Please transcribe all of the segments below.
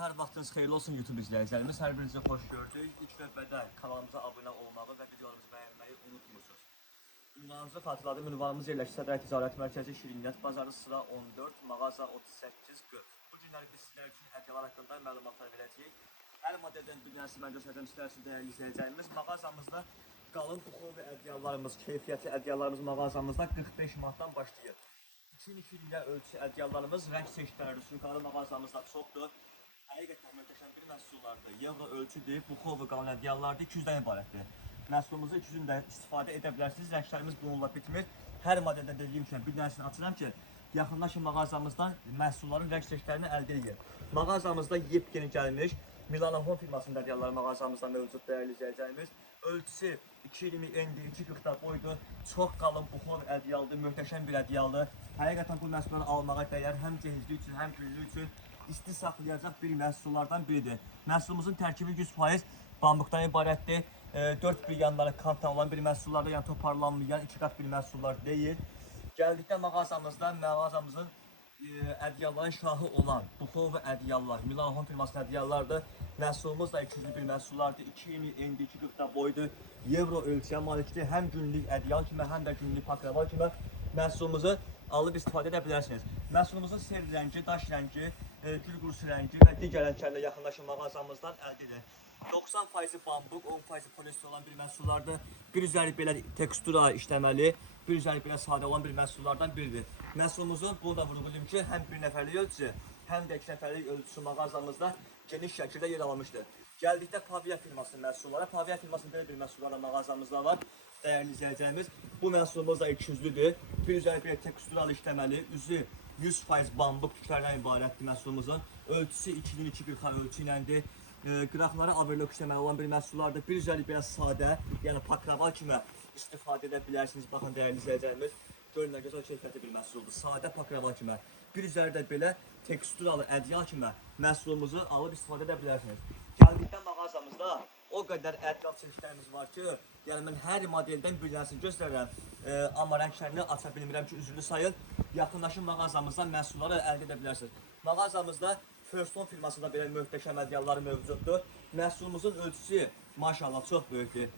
Salam, hər vaxtınız xeyirli olsun YouTube izləyicilərimiz. Hər birinizi xoş gördük. İlk növbədə kanalımıza abunə olmağı və videolarımızı bəyənməyi unutmursunuz. Ünvanımızı xatırladım. Ünvanımız yerləşir Sədrət Ticarət Mərkəzi Şirniyyat Bazarı sıra 14, mağaza 3840. Bu günləri biz sizlər üçün hədiyələr haqqında məlumatlar verəcəyik. Hər modeldən bir dənəsi mən göstərəcəm sizlər üçün dəyərli izləyicilərimiz. Mağazamızda qalın buxovi ədyallarımız, keyfiyyətli ədyallarımız mağazamızda 45 manatdan başlayır. 2002 ölçü ədyallarımız rəng çeşidləri yuxarı mağazamızda çoxdur. Həqiqətən möhtəşəm bir məhsullardır. Euro ölçüdür, buxovi qalın ədyallardır, 200-dən ibarətdir. Məhsulumuzu 200-dən istifadə edə bilərsiniz. Rənglərimiz bununla bitmir. Hər modeldə dediyim kimi bir dənəsini açıram ki, yaxınlaşın mağazamızdan məhsulların rəng çeşidlərini əldə edin. Mağazamızda yepyeni gəlmiş Milano Home firmasının ədyalları mağazamızda mövcud dəyərli izləyicilərimiz. Ölçüsü 220 endi 240 boydur. Çox qalın buxovi ədyaldır, möhtəşəm bir ədyaldır. Həqiqətən bu məhsulları almağa dəyər həm cehizlik üçün, həm günlük üçün isti saxlayacaq bir məhsullardan biridir. Məhsulumuzun tərkibi 100% bambukdan ibarətdir. 4 bir yanları kantdan olan bir məhsullardır, yəni toparlanmayan, 2 qat bir məhsullar deyil. Gəldikdə mağazamızın ədyalların şahı olan buxovi ədyallar, Milano Home firmasının ədyallardır. Məhsulumuz da 200 bir məhsullardır, 220 endi 240 boydur. Euro ölçüyə malikdir, həm günlük ədyal kimi, həm də günlük pakraval kimi məhsulumuzu alıb istifadə edə bilərsiniz. Məhsulumuzun ser rəngi, daş rəngi, gül qurusu rəngi və digər rənglərlə yaxınlaşın mağazamızdan əldə edin. 90% bambuk, 10% poliester olan bir məhsullardır. Bir üzəri belə tekstura işləməli, bir üzəri belə sadə olan bir məhsullardan biridir. Məhsulumuzun, bunu da vurğulayım ki, həm bir nəfərlik ölçüsü, həm də 2 nəfərlik ölçüsü mağazamızda geniş şəkildə yer almışdır. Gəldikdə Pavia firmasının məhsulları, Pavia firmasının belə bir məhsulları mağazamızda var. Dəyərli izləyicilərimiz, bu məhsulumuz da 200-lüdür. Bir üzəri belə teksturalı işləməli, üzü 100% bambuk tüklərdən ibarətdir məhsulumuzun. Ölçüsü 2240 ölçü iləndir. Qıraqları averlok işləməli olan bir məhsullardır. Bir üzəri belə sadə, yəni pakraval kimi istifadə edə bilərsiniz. Baxın dəyərli izləyicilərimiz, görün nə gözəl keyfiyyətli bir məhsuldur. Sadə pakraval kimi. Bir üzəri də belə teksturalı ədyal kimi məhsulumuzu alıb istifadə edə bilərsiniz. Gəldikdə mağazamızda o qədər ədyal çeşidlərimiz var ki, yəni mən hər modeldən bir dənəsini göstərirəm. Amma rənglərini aça bilmirəm ki, üzrlü sayın. Yaxınlaşın mağazamızdan məhsulları əldə edə bilərsiniz. Mağazamızda Firstone firmasında belə möhtəşəm ədyalları mövcuddur. Məhsulumuzun ölçüsü maşallah çox böyükdür.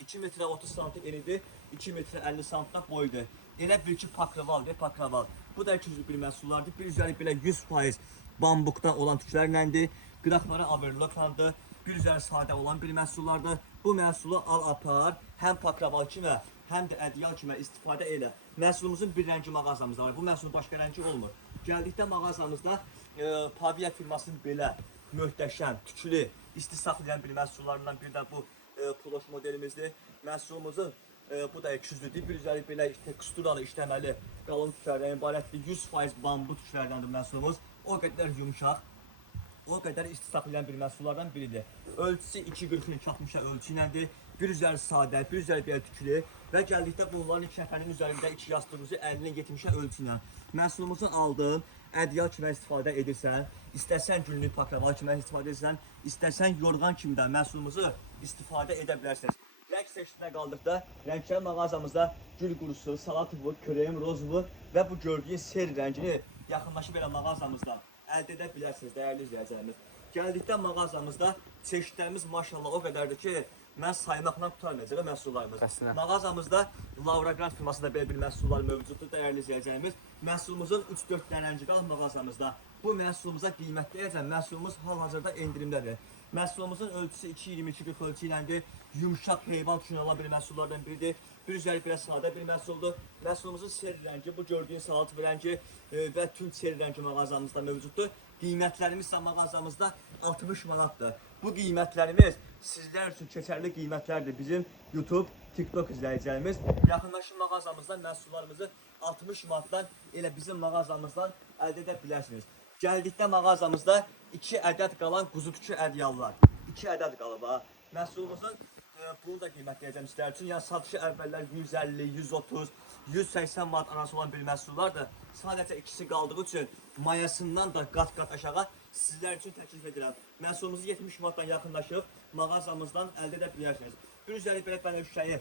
2 metrə 30 sm enidir, 2 metrə 50 sm boydur. Elə bil ki, pakravaldır, pakraval. Bu da 200 bir məhsullardır. Bir üzəri belə 100% bambukda olan tüklərləndir. Qıraqları averloklandır. Bir üzəri sadə olan bir məhsullardır. Bu məhsulu al apar, həm pakraval kimi, həm də ədyal kimi istifadə elə. Məhsulumuzun bir rəngi mağazamızda var. Bu məhsulun başqa rəngi olmur. Gəldikdə mağazamızda Pavia firmasının belə möhtəşəm, tüklü, isti saxlayan bir məhsullarından bir də bu poloş modelimizdir. Məhsulumuzun bu da 200-lüdür. Bir üzəri belə teksturalı işləməli qalın tüklərdən ibarətdir. 100% bambu tüklərdəndir məhsulumuz. O qədər yumşaq, o qədər isti saxlayan bir məhsullardan biridir. Ölçüsü 240-60 ölçü iləndir. Bir üzəri sadə, bir üzəri belə tüklü və gəldikdə bunların 2 nəfərin üzərində 2 yastığımızı 50-70 ölçü ilə məhsulumuzu aldın, ədyal kimi istifadə edirsən, istərsən günlük pakraval kimi istifadə edirsən, istərsən yorğan kimi də məhsulumuzu istifadə edə bilərsiniz. Rəng seçdiyinə qaldıqda rənglər mağazamızda gül qurusu, salatı, krem, rozvu və bu gördüyün ser rəngini yaxınlaşıb elə mağazamızdan əldə edə bilərsiniz dəyərli izləyicilərimiz. Gəldikdə mağazamızda çeşidlərimiz maşallah o qədərdir ki, mən saymaqla tutarmayacaq məhsullarımız. Mağazamızda Laura Grant firmasında belə bir məhsullar mövcuddur dəyərli izləyicilərimiz. Məhsulumuzun 3-4 dənə rəngi qalır mağazamızda. Bu məhsulumuza qiymət deyəcəm, məhsulumuz hal-hazırda endirimdədir. Məhsulumuzun ölçüsü 2-22 ölçü iləndir. Yumşaq heyvan üçün olan bir məhsullardan biridir. Bir üzəri belə sadə bir məhsuldur. Məhsulumuzun ser rəngi, bu gördüyün salat rəngi və tünd ser rəngi mağazamızda mövcuddur. Qiymətlərimiz isə mağazamızda 60 manatdır. Bu qiymətlərimiz sizlər üçün keçərli qiymətlərdir. Bizim YouTube, TikTok izləyicilərimiz yaxınlaşın mağazamızdan məhsullarımızı 60 manatdan elə bizim mağazamızdan əldə edə bilərsiniz. Gəldikdə mağazamızda 2 ədəd qalan quzu tükü ədyallar. 2 ədəd qalıb ha. Məhsulumuzun bunu da qiymətləyəcəm sizlər üçün. Yəni satışı əvvəllər 150, 130, 180 manat arası olan bir məhsullardır. Sadəcə ikisi qaldığı üçün mayasından da qat-qat aşağı sizlər üçün təklif edirəm. Məhsulumuzu 70 manatdan yaxınlaşıb mağazamızdan əldə edə bilərsiniz. Bir üzəri belə bənövşəyi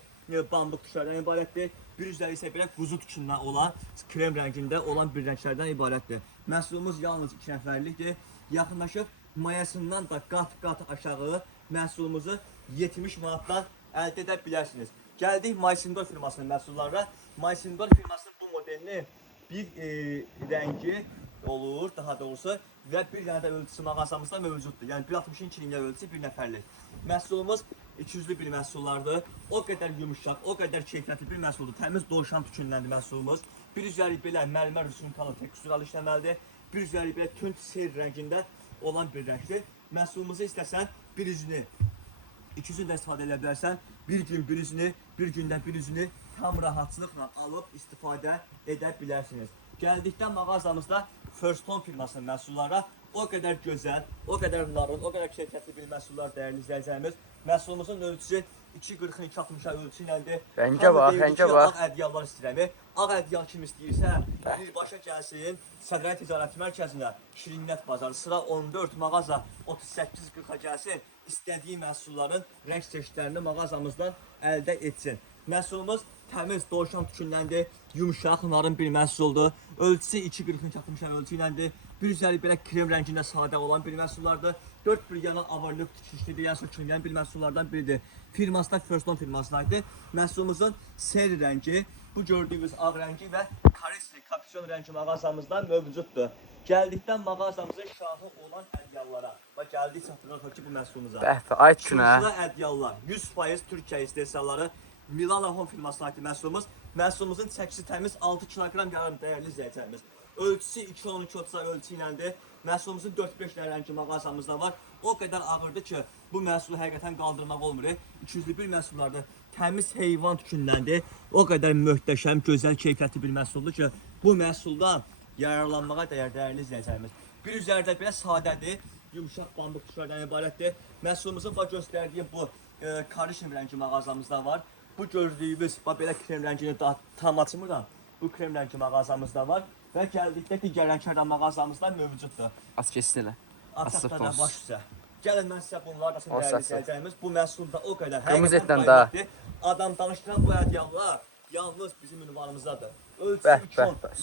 bambuk tüklərdən ibarətdir. Bir üzəri isə belə quzu tükündən olan, krem rəngində olan bir rənglərdən ibarətdir. Məhsulumuz yalnız 2 nəfərlikdir. Yaxınlaşıb mayasından da qat-qat aşağı məhsulumuzu 70 manatdan əldə edə bilərsiniz. Gəldik Maysindor firmasının məhsullarına. Maysindor firmasının bu modelini bir rəngi olur, daha doğrusu və bir dənə də ölçüsü mağazamızda mövcuddur. Yəni 1.60-ın 2 rinə ölçüsü bir nəfərlik. Məhsulumuz 200'lü bir məhsullardır. O qədər yumuşaq, o qədər keyfiyyətli bir məhsuldur. Təmiz dovşan tükündəndir məhsulumuz. Bir üzəri belə mərmər rüsumkalı teksturalı işləməlidir. Bir üzəri belə tünd seyr rəngində olan bir rəngdir. Məhsulumuzu istəsən bir üzünü 200'ünü də istifadə edə bilərsən. Bir gün bir üzünü, bir gündən bir üzünü tam rahatlıqla alıb istifadə edə bilərsiniz. Gəldikdən mağazamızda First Home firmasının məhsullara o qədər gözəl, o qədər narın, o qədər keyfiyyətli bir məhsullar dəyərli izləyicilərimiz. Məhsulumuzun ölçüsü 2.40-ın 2.60-a ölçü iləndir. Rəngə bax, rəngə bax. Ağ ədyallar istəyirəm. Ağ ədyal kim istəyirsə, birbaşa gəlsin Sədrəli Ticarət Mərkəzinə, Şirinnət bazarı, sıra 14, mağaza 38-40-a gəlsin. İstədiyi məhsulların rəng çeşidlərini mağazamızdan əldə etsin. Məhsulumuz təmiz dovşan tükündəndir, yumuşaq, narın bir məhsuldur. Ölçüsü 2.40-ın 2.60-a ölçü iləndir. Bir üzəri belə krem rəngində sadə olan bir məhsullardır. 4 bir yana avarlıq tikişlidir, yəni sökülən bir məhsullardan biridir. Firması da First Home firmasına aiddir. Məhsulumuzun seri rəngi, bu gördüyünüz ağ rəngi və karisli, kapüsyon rəngi mağazamızda mövcuddur. Gəldikdən mağazamızın şahı olan ədyallara. Bax, gəldik çatdırırıq ki, bu məhsulumuza. Bəhvə, ay günə. Şunsula ədyallar, 100% Türkiyə istehsalları. Milana Home firmasına aiddir məhsulumuz. Məhsulumuzun çəkisi təmiz 6 kiloqram yarım dəyərli izləyicilərimiz. Ölçüsü 2.12-30 ölçü iləndir. Məhsulumuzun 4-5 rəngi mağazamızda var. O qədər ağırdır ki, bu məhsulu həqiqətən qaldırmaq olmur. 201 məhsullarda təmiz heyvan tükündəndir. O qədər möhtəşəm, gözəl, keyfiyyətli bir məhsuldur ki, bu məhsuldan yararlanmağa dəyərli izləyicilərimiz. Bir üzərində belə sadədir, yumuşaq bambuk tüklərdən ibarətdir. Məhsulumuzun göstərdiyi bu karışım rəngi mağazamızda var. Bu gördüyümüz belə krem rəngini tam açmıram. Bu krem rəngi mağazamızda var. Və gəldikdə digər rənglər mağazamızda mövcuddur. Az keçsin elə. Açıqda da baş üstə. Gəlin mən sizə bunlar da dəyərli izləyəcəyimiz. Bu məhsulda o qədər qırmızı etdən daha. Adam danışdıran bu ədyallar yalnız bizim ünvanımızdadır.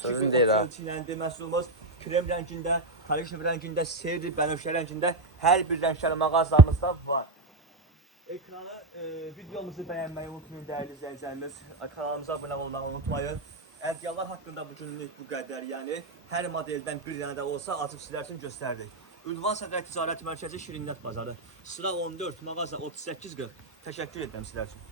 Sözün deyir ha. Ölçüləndir məhsulumuz. Krem rəngində, karışım rəngində, seyri, bənövşə rəngində hər bir rənglər mağazamızda var. Ekranı, videomuzu bəyənməyi unutmayın dəyərli izləyicilərimiz. Kanalımıza abunə olmağı unutmayın. Ədyallar haqqında bugünlük bu qədər, yəni hər modeldən bir dənə də olsa açıb sizlər üçün göstərdik. Ünvan Sədrəli Ticarət Mərkəzi Şirinnət bazarı, sıra 14, mağaza 38-40. Təşəkkür edirəm sizlər üçün.